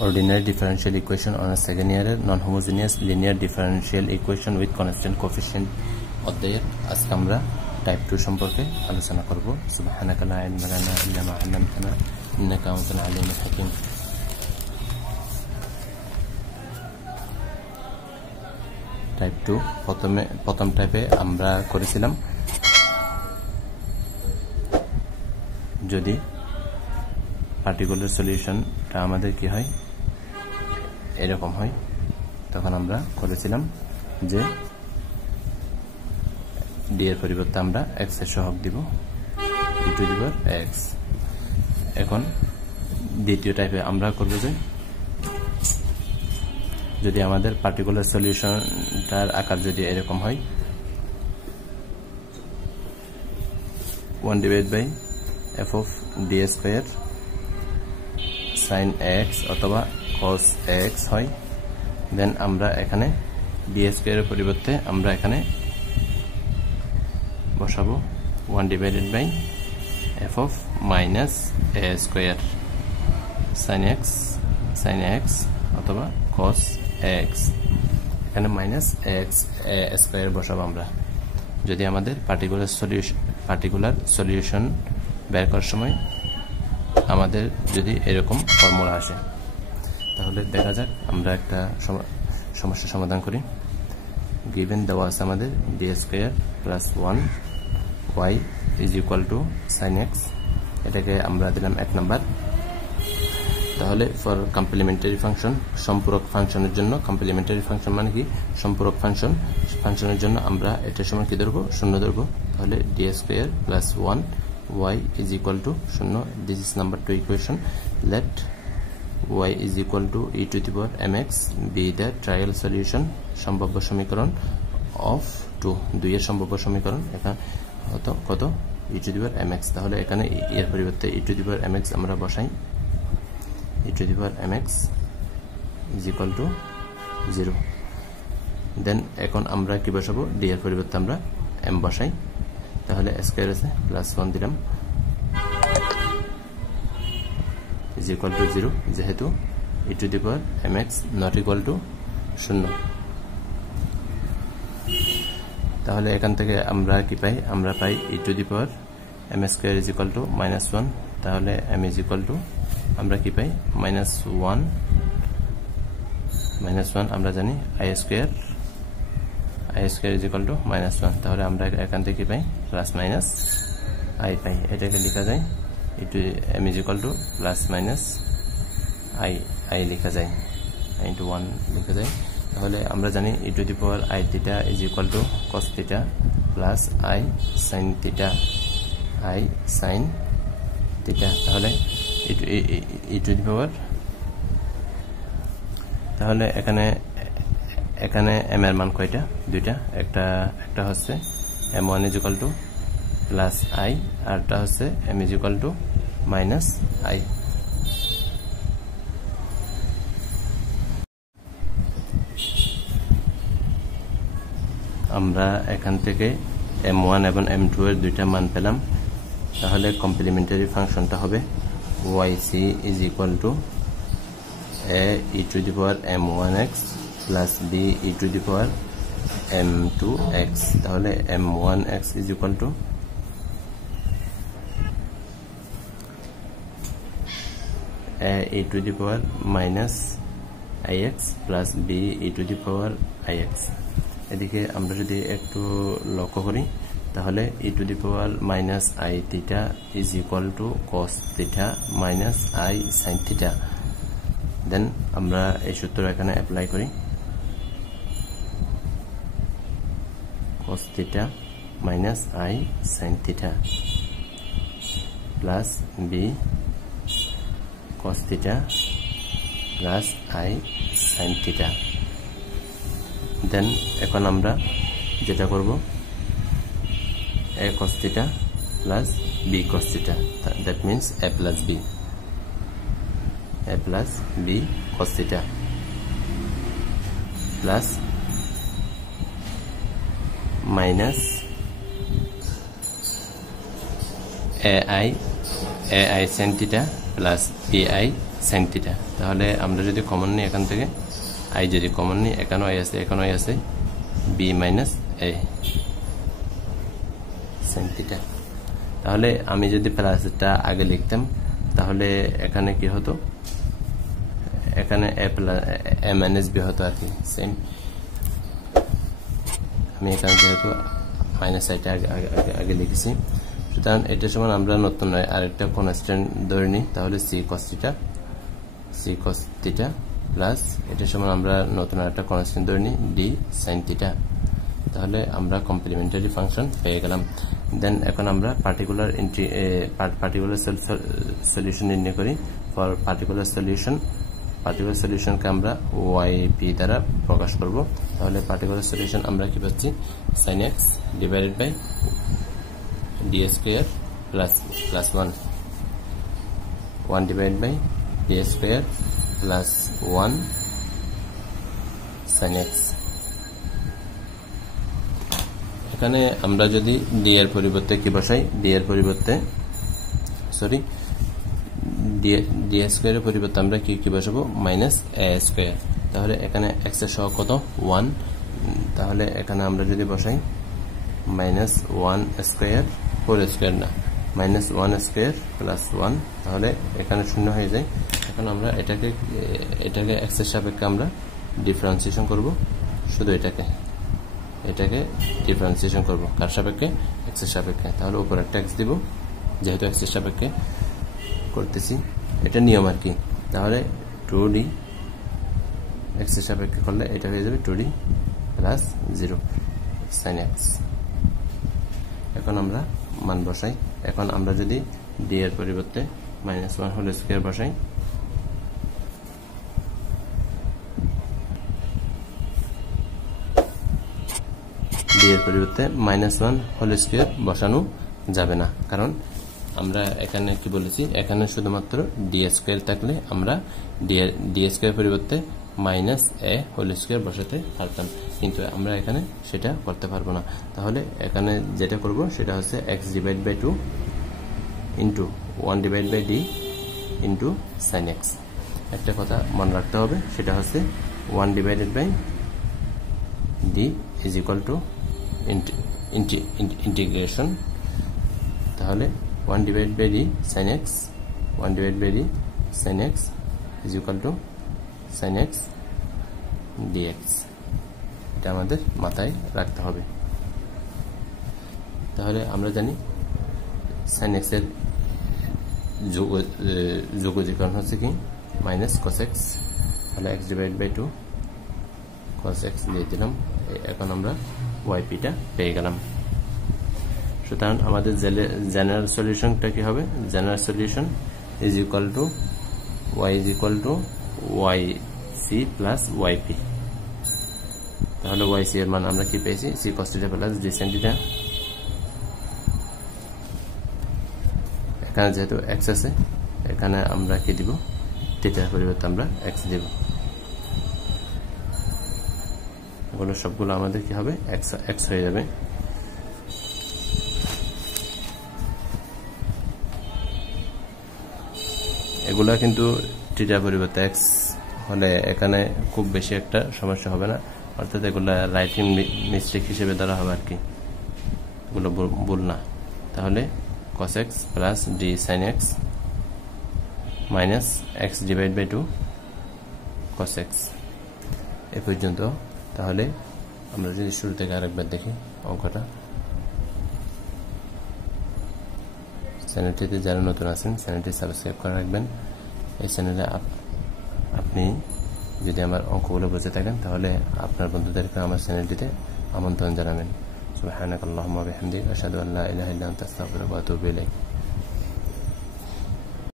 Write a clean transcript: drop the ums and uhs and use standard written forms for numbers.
ordinary differential equation on a second year non-homogeneous linear differential equation with constant coefficient অধ্যায়ের আজকে আমরা type 2 সম্পর্কে আলোচনা করব। সুবহানাকা লা ইলমা লানা ইল্লা মা আল্লামতানা ইন্নাকা আনতাল আলিমুল হাকিম। টাইপ 2 প্রথম টাইপে আমরা করেছিলাম যদি পার্টিকুলার সলিউশনটা আমাদের কি হয় এরকম হয়, তখন আমরা করেছিলাম যে ডি এর পরিবর্তে আমরা এক্স এর সহগ দিব e to the power x. এখন দ্বিতীয় টাইপে আমরা করব যে যদি আমাদের পার্টিকুলার সলিউশনটার আকার যদি এরকম হয় 1 divide by f of d square sin x অথবা cos x হয়, দেন আমরা এখানে d স্কয়ারের পরিবর্তে আমরা এখানে বসাবো 1 divided by f of minus a square sin x অথবা cos x, এখানে মাইনাস x a স্কয়ার বসাবো আমরা। যদি আমাদের পার্টিকুলার সলিউশন বের করার সময় আমাদের যদি এরকম ফর্মুলা আসে, তাহলে দেখা যাক আমরা একটা সমস্যা সমাধান করি। গিভেন দেওয়া আছে আমাদের d square plus 1 y is equal two sin x, এটাকে আমরা দিলাম 1 নাম্বার। তাহলে ফর কমপ্লিমেন্টারি ফাংশন, সম্পূরক ফাংশনের জন্য, কমপ্লিমেন্টারি ফাংশন মানে কি সম্পূরক ফাংশনের জন্য আমরা এটার সময় কি ধরবো, শূন্য ধরবো। তাহলে d square plus 1 y is equal to 0. This is number 2 equation. Let y is equal to e to the power mx be the trial solution, সম্ভাব্য সমীকরণ of 2 এর সম্ভাব্য সমীকরণ। এখানে কত e to the power mx, তাহলে এখানে এর পরিবর্তে e to the power mx আমরা বসাই, e to the power mx is equal to 0। দেন এখন আমরা কি বসাবো, d এর পরিবর্তে আমরা m বসাই, তাহলে স্কয়ার আছে প্লাস 1 দিলাম ইজ ইকুয়াল টু 0, যেহেতু e to the power mx not equal to 0। তাহলে এখান থেকে আমরা কি পাই, আমরা পাই e to the power m square is equal two -1, তাহলে m ইজ ইকুয়াল টু আমরা কি পাই -1 আমরা জানি i square is equal to -1, তাহলে আমরা এখান থেকে পাই প্লাস মাইনাস i পাই। এটাকে লেখা যায় m is equal to plus minus i লেখা যায়, i into 1 লেখা যায়। তাহলে আমরা জানি e to the power i theta is equal to cos theta plus i sin theta, তাহলে e to the power, তাহলে এখানে m এর মান কয়টা, দুইটা, একটা হচ্ছে m1 is equal to plus i, আরটা হচ্ছে m is equal to minus i। আমরা এখান থেকে m1 এবং m2 এর দুইটা মান পেলাম, তাহলে কমপ্লিমেন্টারি ফাংশনটা হবে yc is equal to a e to the power m1x plus b e to the power m2x, তাহলে m1x is equal to a e to the power minus ix plus b e to the power ix। এদিকে আমরা যদি একটু লক্ষ্য করি, তাহলে e to the power minus i theta is equal to cos theta minus i sin theta। দেন আমরা এই সূত্র এখানে অ্যাপ্লাই করি, cos theta minus i sin theta plus b cos theta plus i sin theta। দেন এখন আমরা যেটা করব a cos theta plus b cos theta, that means a plus b cos theta plus minus ai sin theta plus B I sine theta. তাহলে আমরা যদি common নিই এখান থেকে, আই যদি কমন নিই, এখানেও আই আছে, এখানেও আই আছে, বি মাইনাস এ সাইন থিটা। তাহলে আমি যদি প্লাসটা আগে লিখতাম তাহলে এখানে কি হতো, এখানে এ মাইনাস বি হতো আর কি সেম। আমি এখানে যেহেতু মাইনাস আইটা আগে লিখেছি, সুতরাং এটার সমান আমরা নতুন আরেকটা কনস্ট্যান্ট ধরে নিই, তাহলে সি কস থিটা প্লাস এটার সমান আমরা নতুন আরেকটা কনস্ট্যান্ট ধরে নিই ডি সাইন থিটা। তাহলে আমরা কমপ্লিমেন্টারি ফাংশন পেয়ে গেলাম। দেন এখন আমরা পার্টিকুলার সলিউশন নির্ণয় করি। ফর পার্টিকুলার সলিউশনকে আমরা ওয়াইপি দ্বারা প্রকাশ করব। তাহলে পার্টিকুলার সলিউশন আমরা কি পাচ্ছি, sine X divided by D square plus 1 divided by D square plus 1 sine X. এখানে আমরা যদি ডি এর পরিবর্তে কি বসাই, ডি স্কোয়ারের পরিবর্তে আমরা কি বসাবো, মাইনাস এ স্কোয়ার। তাহলে এখানে এক্স এর সহগ কত, 1। তাহলে এখানে আমরা যদি বসাই মাইনাস 1 স্কোয়ার, হোল স্কোয়ার না, মাইনাস 1 স্কোয়ার প্লাস 1, তাহলে এখানে শূন্য হয়ে যায়। এখন আমরা এটাকে এক্স এর সাপেক্ষে আমরা ডিফারেন্সিয়েশন করব, শুধু এটাকে ডিফারেন্সিয়েশন করব, কার সাপেক্ষে, এক্স এর সাপেক্ষে। তাহলে উপর একটা এক্স দিব, যেহেতু এক্স এর সাপেক্ষে করতেছি, এটা নিয়ম আর কি। তাহলে 2d এক্স এর সাপেক্ষে করলে এটা হয়ে যাবে 2d প্লাস 0 সাইন এক্স। এখন আমরা মান বসাই। এখন আমরা যদি ডি এর পরিবর্তে মাইনাস 1 হোল স্কোয়ার বসাই, ডি এর পরিবর্তে মাইনাস 1 হোল স্কোয়ার বসানো যাবে না, কারণ আমরা এখানে কি বলেছি, এখানে শুধুমাত্র ডি স্কোয়ার থাকলে আমরা ডি স্কোয়ার পরিবর্তে মাইনাস এ হোল স্কোয়ার বসাতে পারতাম, কিন্তু আমরা এখানে সেটা করতে পারবো না। তাহলে এখানে যেটা করব সেটা হচ্ছে X divide by 2 into 1 divide by D into sine X. একটা কথা মনে রাখতে হবে, সেটা হচ্ছে 1 divided by D is equal to integration. তাহলে 1 divide by D sine X, 1 divide by D sine X is equal to sine X DX. এটা আমাদের মাথায় রাখতে হবে। তাহলে আমরা জানি সাইন এক্স এর যোগজীকরণ হচ্ছে কি, মাইনাস কস এক্স। তাহলে X divide by 2 cos X দিয়ে দিলাম। এখন আমরা ওয়াইপিটা পেয়ে গেলাম। সুতরাং আমাদের জেনারেল সলিউশনটা কি হবে, general solution is equal to Y is equal to Y C plus YP. তাহলে ওয়াই সি এর মান আমরা কি পেয়েছি, C cos theta plus D sine theta. এখানে যেহেতু এক্স আছে, এখানে আমরা কি দিব, থিটার পরিবর্তে আমরা এক্স দিব। এগুলো সবগুলো আমাদের কি হবে, এক্স হয়ে যাবে। এগুলা কিন্তু থিটার পরিবর্তে এক্স হলে এখানে খুব বেশি একটা সমস্যা হবে না, অর্থাৎ এগুলা রাইটিং মিস্টেক হিসেবে ধরা হবে আর কি, এগুলো ভুল না। তাহলে cos x plus d sin x minus x divide by 2 cos x এ পর্যন্ত। তাহলে আমরা যদি শুরু থেকে আরেকবার দেখি অঙ্কটা, চ্যানেলটিতে যারা নতুন আছেন চ্যানেলটি সাবস্ক্রাইব করে রাখবেন। এই চ্যানেলে আপনি যদি আমার অঙ্কগুলো বুঝে থাকেন তাহলে আপনার বন্ধুদেরকে আমার চ্যানেলটিতে আমন্ত্রণ জানাবেন। সুবহানাকাল্লাহুম্মা ওয়া বিহামদিকা আশহাদু আল্লা ইলাহা ইল্লা আনতা আস্তাগফিরুকা ওয়া আতুবু ইলাইক।